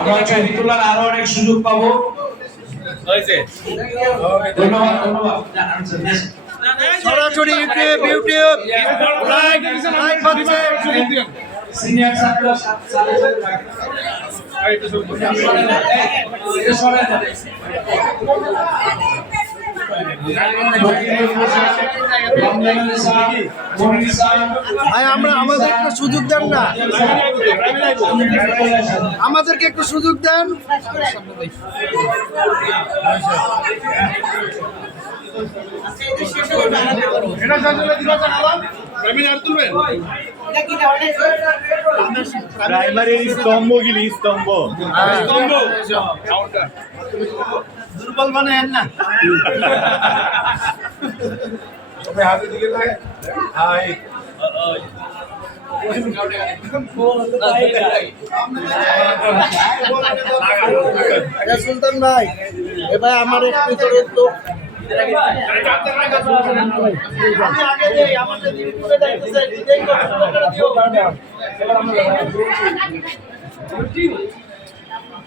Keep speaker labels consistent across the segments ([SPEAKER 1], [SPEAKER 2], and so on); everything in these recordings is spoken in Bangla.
[SPEAKER 1] আমরা ছবি তোলার আরও অনেক সুযোগ পাবো। ধন্যবাদ ধন্যবাদ।
[SPEAKER 2] সরাসরি YouTube YouTube like like
[SPEAKER 1] senior ছাত্র
[SPEAKER 2] ভাই আমরা আমাদের একটু সুযোগ দেন না। আমাদেরকে একটু সুযোগ দেন।
[SPEAKER 3] প্রাইমারি স্তম্ভ গিলি স্তম্ভ।
[SPEAKER 2] দুর্বল মানে না। এটা সুলতান ভাই এ ভাই আমার একটু করে তো। আমি আগে দেই আমাদের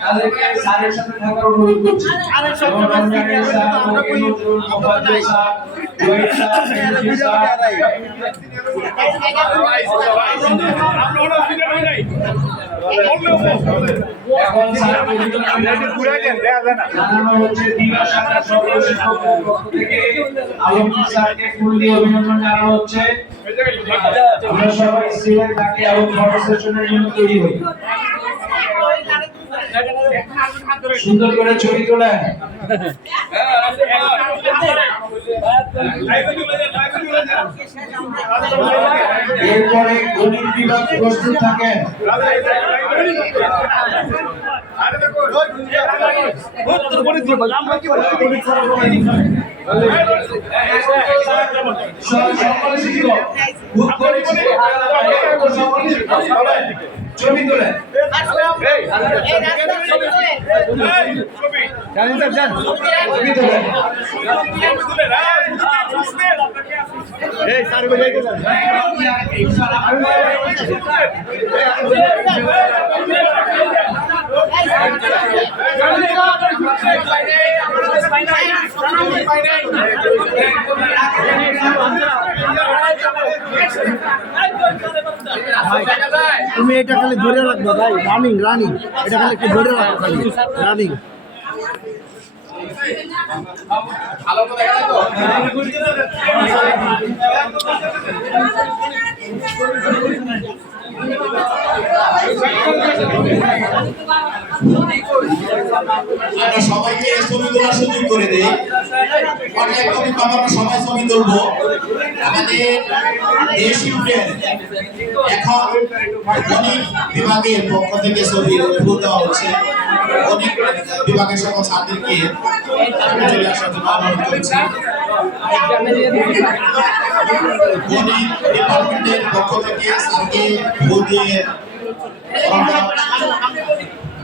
[SPEAKER 1] তাদেরকে স্যারের সাথে থাকার অনুরোধ করছি। হচ্ছে অভিনন্দন জানানো আমরা সবাই এবং ফটো সেশনের জন্য তৈরি হই। সুন্দর করে ছবি তোলেন বিভাগ প্রস্তুত সকল শিক্ষক খুব করেছি। সকল সবাই ছবি তোলেন। ছবি তোলেন।
[SPEAKER 3] এই স্যার বোঝাই গেলেন
[SPEAKER 2] তুমি এটা খালি ধরে রাখবে ভাই রানিং রানিং এটা খালি একটু ধরে রাখো খালি রানিং
[SPEAKER 4] আমরা সবাইকে ছবি তোলার সুযোগ করে দেই। অনেক কবি আমরা সবাই ছবি তুলবো? আমাদের দেশ এখন অনেক বিভাগের পক্ষ থেকে ছবি দেওয়া হচ্ছে। অনেক বিভাগের সকল ছাত্রীকে চলে আসার জন্য অনুরোধ করছি। পক্ষ থেকে স্যারকে ফুল দিয়ে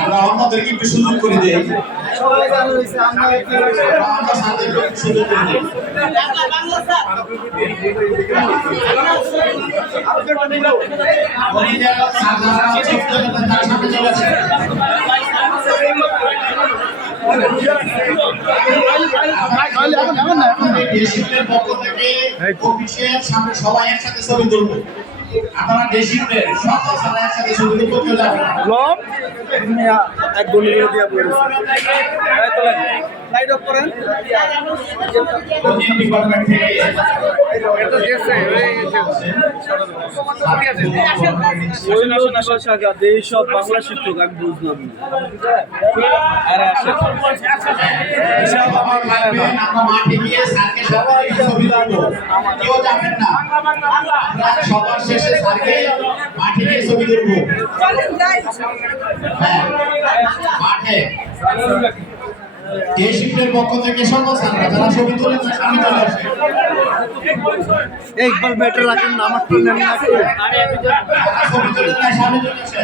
[SPEAKER 4] আমরা অন্যদেরকে একটু সুযোগ করে সবাই একসাথে ছবি তুলবো। আপনারা সারা একসাথে
[SPEAKER 2] এক গলি দিয়ে লাইট অফ করেন।
[SPEAKER 4] থেকে
[SPEAKER 2] এইসব বাংলা শিক্ষক আমি বুঝলাম
[SPEAKER 4] হিসাব আমার লাগবে মাঠে গিয়ে স্যারকে সবাই ছবি কেউ যাবেন না। সবার শেষে স্যারকে মাঠে গিয়ে ছবি তুলবো হ্যাঁ মাঠে শিফটের পক্ষ থেকে সকল স্যাররা যারা ছবি তুলে তারা সামনে চলে আসে
[SPEAKER 2] এই ব্যাটার রাখেন না আমার নেন না
[SPEAKER 4] ছবি তুলে তারা সামনে চলে আসে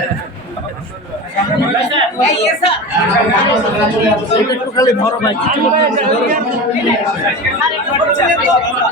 [SPEAKER 4] স্যাররা চলে আসছে
[SPEAKER 2] একটু খালি ধরো ভাই কিছু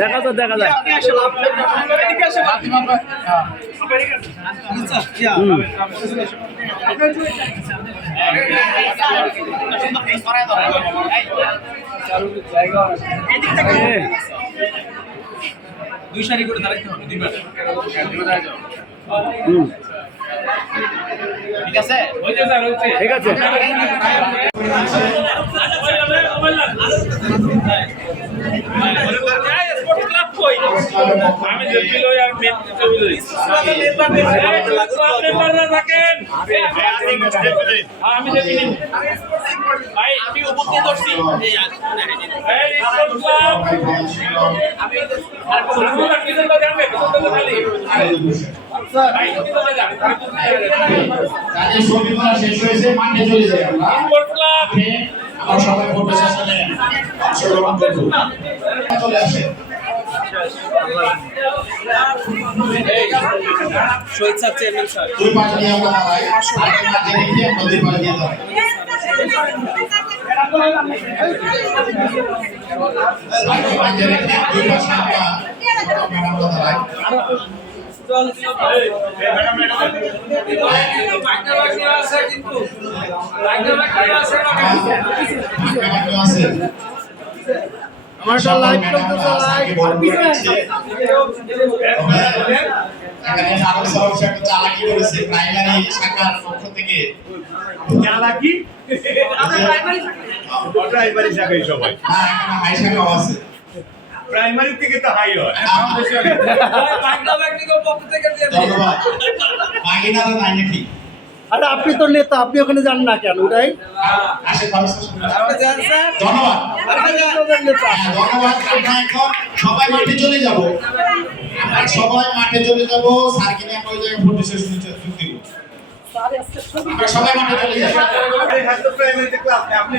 [SPEAKER 2] দেখা যায় দেখা যায়
[SPEAKER 1] দুই সারি করে দাঁড়াইতে হবে দুইবার
[SPEAKER 2] হুম,
[SPEAKER 4] ঠিক আছে।
[SPEAKER 2] ঠিক আছে।
[SPEAKER 5] আমি যদি লই আর মেন ছবি লই মেম্বাররা থাকেন আমি যদি ভাই আমি উপস্থিত করছি এই স্পোর্ট ক্লাব আপনারা কিসের কথা জানবে কিসের কথা খালি ভাই কিসের কথা জানবে
[SPEAKER 4] তাদের ছবি তোলা শেষ হয়েছে মাঠে চলে যাই আমরা
[SPEAKER 5] স্পোর্ট ক্লাব।
[SPEAKER 4] আমরা সবাই ফটো সেশনে অংশগ্রহণ করব চলে আসে
[SPEAKER 1] শহীদ স্যার চেয়ারম্যান স্যার।
[SPEAKER 4] দুই পাশ দিয়ে আমরা দাঁড়াই। আগে মাঝে রেখে আমরা দুই পাশ দিয়ে দাঁড়াই আগে মাঝে রেখে দুই পাশে আমরা আমরা দাঁড়াই। আগে আছে
[SPEAKER 2] আমার একটা লাইভ চলতেছে লাইভ
[SPEAKER 4] এখানে আরও সমস্যা একটু চালাকি করেছে প্রাইমারি শাখার পক্ষ থেকে
[SPEAKER 3] চালাকি প্রাইমারি শাখায় সবাই
[SPEAKER 4] হ্যাঁ এখানে হাই শাখাও আছে
[SPEAKER 3] প্রাইমারি থেকে তো হাই হয়।
[SPEAKER 4] ধন্যবাদ। বাগিনারা নাই নাকি
[SPEAKER 2] আরে আপনি তো নেতা আপনি ওখানে যান না কেন ওটাই
[SPEAKER 4] হ্যাঁ, এখন সবাই মাঠে চলে যাব। আমরা সবাই মাঠে চলে যাব। স্যারকে নিয়ে আমরা ওই জায়গায় ভোট সেশন দিব সবাই মাঠে চলে যাব।
[SPEAKER 3] আপনি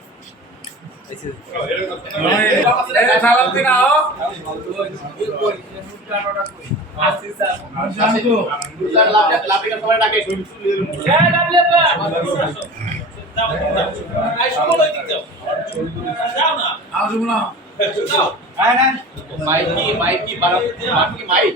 [SPEAKER 2] মাইকি মাইকি মাইকি মাইক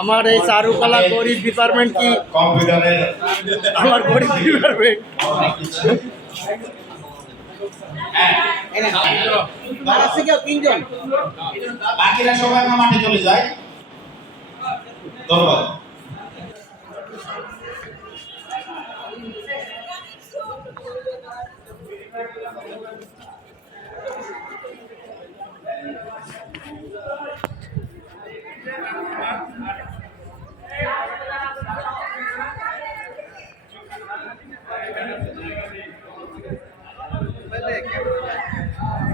[SPEAKER 2] আমার এই চারুকলা গরিব ডিপার্টমেন্ট কি? আমার গরিব ডিপার্টমেন্ট
[SPEAKER 4] বাকিরা সবাই মাঠে চলে যায়। ধন্যবাদ
[SPEAKER 5] আমাদের যারা আছে বেটে বেটে তাদের তাদেরকে পিছিয়ে দেওয়া আছে, আমার সামনে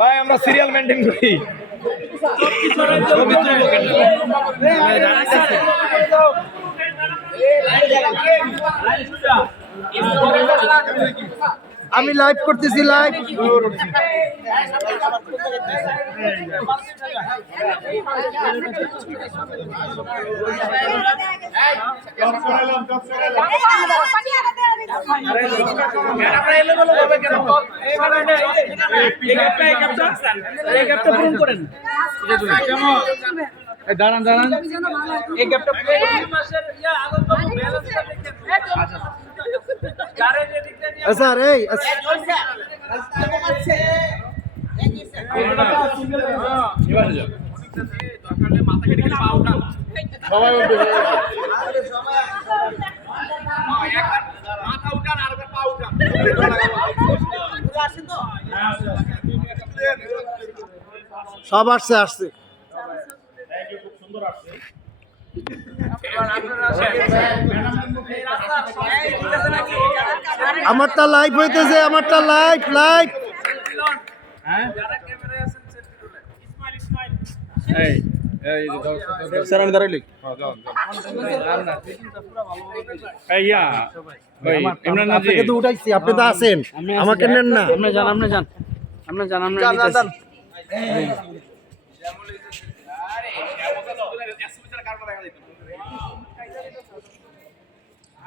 [SPEAKER 3] ভাই আমরা সিরিয়াল মেনটেন করি।
[SPEAKER 2] আমি লাইভ করতেছি লাইভ
[SPEAKER 3] টপ সরাইলাম এই
[SPEAKER 2] দাঁড়ান দাঁড়ান স্যার এই সব আসছে আসছে। আমারটা লাইভ হইতেছে আমারটা লাইভ লাইভ স্যার আমি দাঁড়াইলি আপনাকে তো উঠাইছি আপনি তো আছেন। আমাকে নেন না। আপনি জান আপনি জান আপনি জান আপনি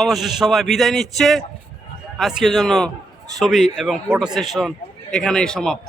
[SPEAKER 6] অবশেষে সবাই বিদায় নিচ্ছে। আজকের জন্য ছবি এবং ফটো সেশন এখানেই সমাপ্ত।